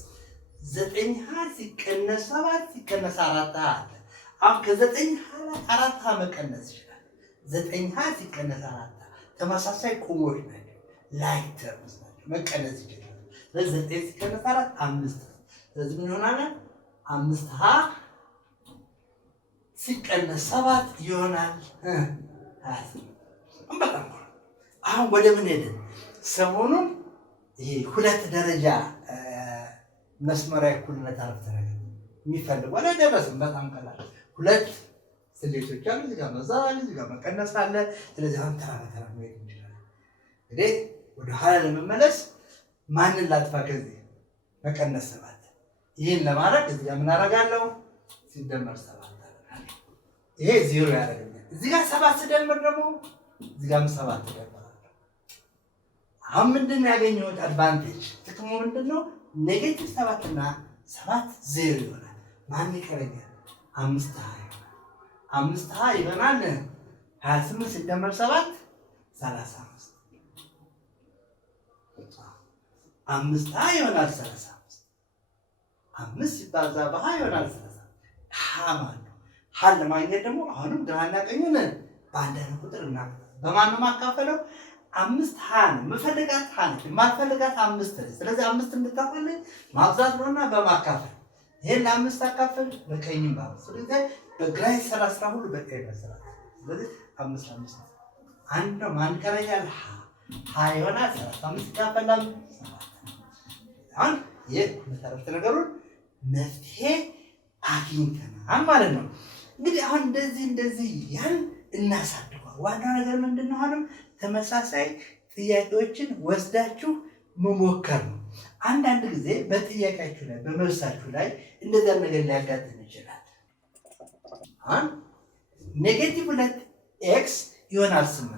9 ሲቀነስ 7 ሲቀነስ 4 አለ። አሁን ከ9 ላይ 4 መቀነስ ይችላል። 9 ሲቀነስ 4 ተመሳሳይ ቁሞች ናቸው፣ ላይክ ተርምስ ናቸው፣ መቀነስ ይችላል። ስለዚህ 9 ሲቀነስ 4 5። ስለዚህ ምን ይሆናል? 5 ሲቀነስ 7 ይሆናል 28። በጣም አሁን ወደ ምን ሄድን? ሰሞኑን ይሄ 2 ደረጃ መስመራዊ እኩልነት አረፍተ ነገር የሚፈልግ ወደ ደረስን። በጣም ቀላል 2 ስሌቶች አሉ። እዚህ ጋር መዛብ አለ፣ እዚህ ጋር መቀነስ አለ። ስለዚህ አሁን ተራ በተራ መሄድ እንችላለን። እንግዲህ ወደ ኋላ ለመመለስ ማንን ላጥፋ? ከዚህ መቀነስ 7። ይህን ለማድረግ እዚህ ጋር ምን አደርጋለሁ? ሲደመር 7 አደርጋለሁ። ይሄ 0 ያደርግልኛል። እዚህ ጋር 7 ስደምር ደግሞ እዚህ ጋር 7 ትደምራለሁ። አሁን ምንድን ነው ያገኘሁት አድቫንቴጅ? ጥቅሙ ምንድን ነው? ኔጌቲቭ 7 እና 7 0 ይሆናል። ማን ይቀረኛል? 5 ይሆናል 28 ሲደመር 7 35። 5 ይሆናል 35። 5 ሲባዛ በ20 ይሆናል 30። ማለት ነው። ለማግኘት ደግሞ አሁንም ግራና ቀኙን በአንድ አይነት ቁጥር እናካፍል። በማን ነው የማካፈለው? 5 ነው የምፈልጋት ነች፣ የማልፈልጋት 5 ነች። ስለዚህ 5 እንድታፈልግ ማብዛት ነውና በማካፈል ይሄን ለ5 አካፈል፣ በቀኝም ባብዛት። ስለዚህ በግራ የሰራ ስራ ሁሉ በቀኝ መስራት። ስለዚህ 5 አንድ ነው። ማን ቀረኛል? ይሆናል 35 ይካፈላል 7። አሁን የመሰረተ ነገሩን መፍትሄ አግኝተናል ማለት ነው። እንግዲህ አሁን እንደዚህ ያን እናሳድገዋል። ዋናው ነገር ምንድነው? አሁንም ተመሳሳይ ጥያቄዎችን ወስዳችሁ መሞከር ነው። አንዳንድ ጊዜ በጥያቄያችሁ ላይ በመልሳችሁ ላይ እንደዛ ነገር ሊያጋጥም ይችላል። አሁን ኔጌቲቭ 2 ኤክስ ይሆናል 8።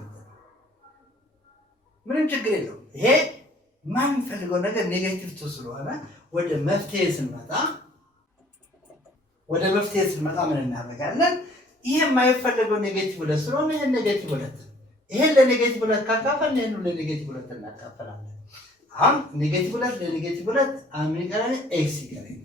ምንም ችግር የለውም። ይሄ ማን የሚፈልገው ነገር ኔጌቲቭ 2 ስለሆነ ወደ መፍትሄ ስንመጣ ምን እናደርጋለን? ይሄ የማይፈልገው ኔጌቲቭ 2 ስለሆነ ይሄ ኔጌቲቭ 2 ይሄን ለኔጌቲቭ 2 ካካፈልን ይሄን ለኔጌቲቭ 2 እናካፈላለን። አሁን ኔጌቲቭ 2 ለኔጌቲቭ 2 አሜሪካን ኤክስ ይገኛል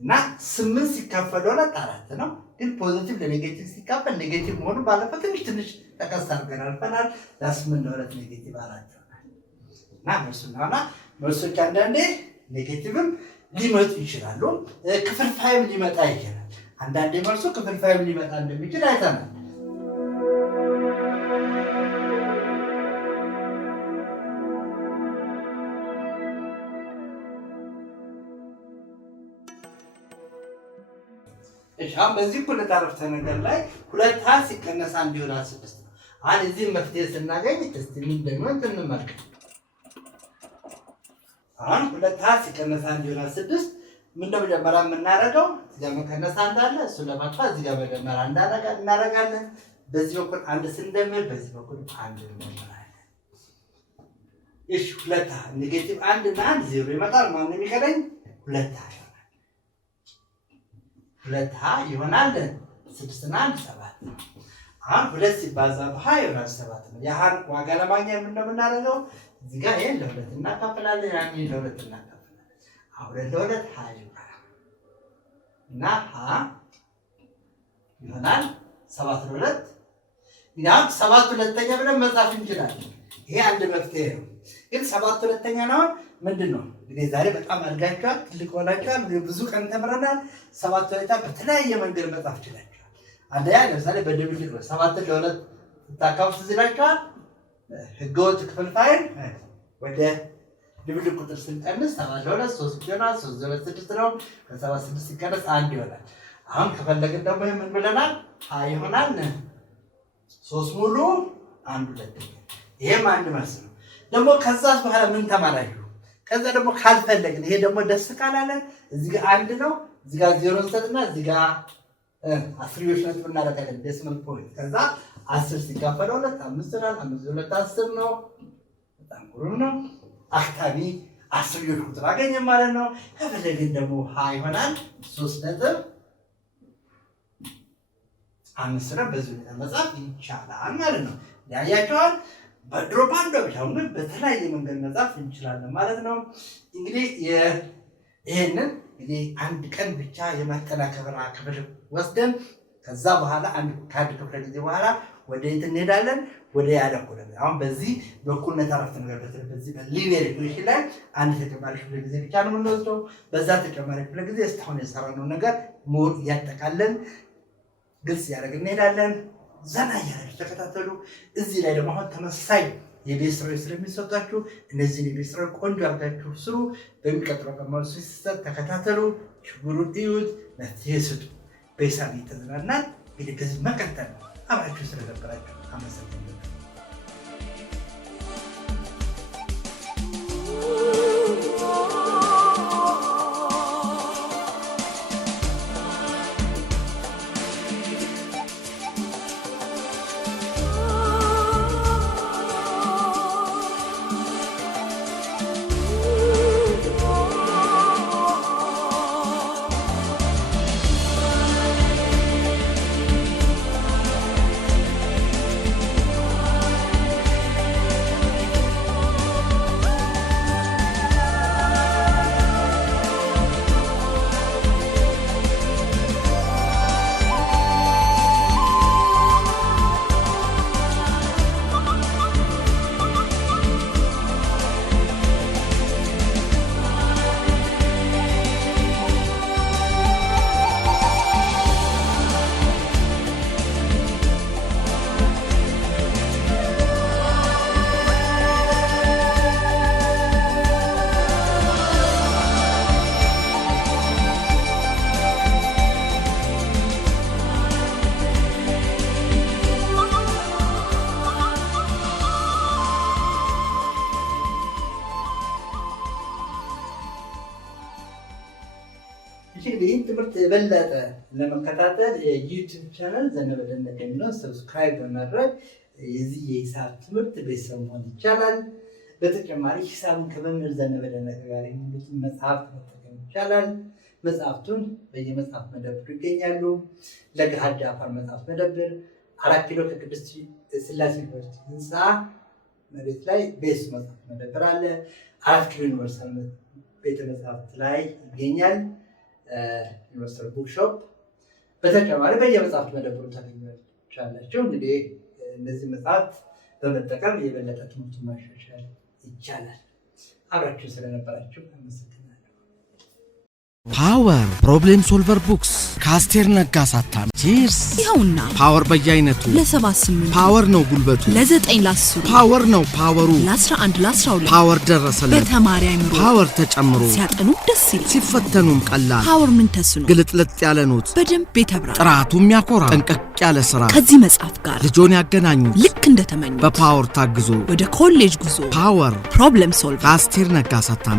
እና 8 ሲካፈል 2 4 ነው። ግን ፖዚቲቭ ለኔጌቲቭ ሲካፈል ኔጌቲቭ መሆኑ ባለፈው ትንሽ ተቀስ አድርገን አልፈናል። ለ8 ለ2 ኔጌቲቭ 4 ይሆናል እና መልሶች አንዳንዴ ኔጌቲቭም ሊመጡ ይችላሉ፣ ክፍልፋይም ሊመጣ ይችላል። አንዳንዴ መልሶ ክፍልፋይም ሊመጣ እንደሚችል አይተናል። አሁን በዚህ እኩልነት አረፍተ ነገር ላይ 2 ሲቀነስ 1 ይሆናል 6 ነው። አሁን እዚህ መፍትሄ ስናገኝ እስቲ ምን እንደሚሆን እንመልከት። አሁን 2 ሲቀነስ 1 ይሆናል 6 ምንድነው መጀመሪያ የምናደርገው? እዚህ ጋር መቀነስ 1 አለ፣ እሱ ለማጥፋት እዚህ ጋር መጀመሪያ እናደርጋለን። በዚህ በኩል 1 ስንደምር በዚህ በኩል 1 እንደምራለን። እሺ 2 ኔጌቲቭ 1 እና 1 0 ይመጣል። ማን ነው የሚቀረኝ? 2 ይሆናል 6 እና 1 7 ነው። አሁን 2 ሲባዛ በ20 ይሆናል 7 ነው። ያህን ዋጋ ለማግኘት ምንድነው የምናደርገው? እዚህ ጋር ይሄን ለ2 እናካፍላለን፣ ያን ለ2 እናካፍላለን። አሁን ለ2 ይባላል እና ይሆናል 7 ለ2 ያው 7 ሁለተኛ ብለን መጻፍ እንችላለን። ይሄ አንድ መፍትሄ ነው። ግን 7 ሁለተኛ ነው ምንድነው እንግዲህ ዛሬ በጣም አድጋችኋል ትልቅ ሆናችኋል ብዙ ቀን ተምረናል 7 ሁለታ በተለያየ መንገድ መጻፍ ይችላልቻል አንደኛ ለምሳሌ በድብልቅ ነው 7 ለ2 ታካውስ ይላችኋል ህገወጥ ክፍልፋይ ወደ ድብልቅ ቁጥር ስንቀንስ 7 ለ2 3 ይሆናል 3 ለ6 ነው ከ76 ሲቀነስ 1 ይሆናል አሁን ከፈለግን ደግሞ ምን ብለናል ይሆናል 3 ሙሉ 1 2 ይሄም አንድ መልስ ነው ደግሞ ከዛስ በኋላ ምን ተማራችሁ ከዛ ደግሞ ካልፈለግን ይሄ ደግሞ ደስ ካላለ እዚህ ጋር 1 ነው እዚህ ጋር 0 እንሰጥና እዚህ ጋር 10 ነጥብ እናደርጋለን ዴሲማል ፖይንት ከዛ 10 ሲካፈል 2 5 ይሆናል 5 2 10 ነው በጣም ግሩም ነው አክታቢ 10 ቁጥር አገኘ ማለት ነው ከፈለግን ደግሞ ይሆናል 3 ነጥብ 5 ነው በዚህ መጻፍ ይቻላል ማለት ነው ያያችኋል በድሮ ባንዶ ብቻው ግን በተለያየ መንገድ መጻፍ እንችላለን ማለት ነው እንግዲህ ይሄንን እንግዲህ አንድ ቀን ብቻ የማጠናከር ክፍል ወስደን ከዛ በኋላ አንድ ካድ ክፍል ጊዜ በኋላ ወደ የት እንሄዳለን ወደ ያለኩለ አሁን በዚህ በኩልነት አረፍተ ነገር በዚህ በሊኒየር ኢኩዌሽን ላይ አንድ ተጨማሪ ክፍል ጊዜ ብቻ ነው የምንወስደው በዛ ተጨማሪ ክፍል ጊዜ እስካሁን የሰራነው ነገር ሞር ያጠቃለን ግልጽ ያደርግና እንሄዳለን ዘና ያያችሁ ተከታተሉ እዚህ ላይ ደግሞ አሁን ተመሳሳይ የቤት ስራዎች ስለሚሰጣችሁ እነዚህ የቤት ስራዎች ቆንጆ አድርጋችሁ ስሩ በሚቀጥለው ቀን ሲስተም ተከታተሉ ችግሩን እዩት መፍትሄ ስጡ በሂሳብ እየተዝናናን እንግዲህ ከዚህ መቀጠል አብራችሁ ስለነበራችሁ አመሰግናለሁ ይህን ትምህርት የበለጠ ለመከታተል የዩቲዩብ ቻናል ዘነበ ደነቀ የሚለውን ሰብስክራይብ በማድረግ የዚህ የሂሳብ ትምህርት ቤተሰብ መሆን ይቻላል። በተጨማሪ ሂሳብን ከመምህር ዘነበ ደነቀ ጋር የሚሉትን መጽሐፍት መጠቀም ይቻላል። መጽሐፍቱን በየመጽሐፍ መደብሩ ይገኛሉ። ለገሃድ አፋር መጽሐፍ መደብር 4 ኪሎ ከቅድስት ሥላሴ ዩኒቨርሲቲ ህንፃ መሬት ላይ ቤስ መጽሐፍ መደብር አለ። 4 ኪሎ ዩኒቨርሳል ቤተ መጽሐፍት ላይ ይገኛል። ዩኒቨርሳል ቡክሾፕ በተጨማሪ በየመጽሐፍት መደብሩ ታገኛላችሁ። እንግዲህ እነዚህ መጽሐፍት በመጠቀም የበለጠ ትምህርቱን ማሻሻል ይቻላል። አብራችሁ ስለነበራችሁ አመሰግናለሁ። ፓወር ፕሮብሌም ሶልቨር ቡክስ ከአስቴር ነጋ ሳታሚ ቺርስ። ይኸውና ፓወር በየአይነቱ ለ78 ፓወር ነው ጉልበቱ፣ ለ9 ለ10 ፓወር ነው ፓወሩ፣ ለ11 ለ12 ፓወር ደረሰለት። በተማሪ አይምሮ ፓወር ተጨምሮ ሲያጠኑ ደስ ይላል፣ ሲፈተኑም ቀላል። ፓወር ምን ተስኖ ግልጥልጥ ያለ ኖት በደንብ የተብራራ ጥራቱ የሚያኮራ ጠንቀቅ ያለ ስራ ከዚህ መጽሐፍ ጋር ልጆን ያገናኙት ልክ እንደተመኙት በፓወር ታግዞ ወደ ኮሌጅ ጉዞ ፓወር ፕሮብሌም ሶልቨር ከአስቴር ነጋ ሳታሚ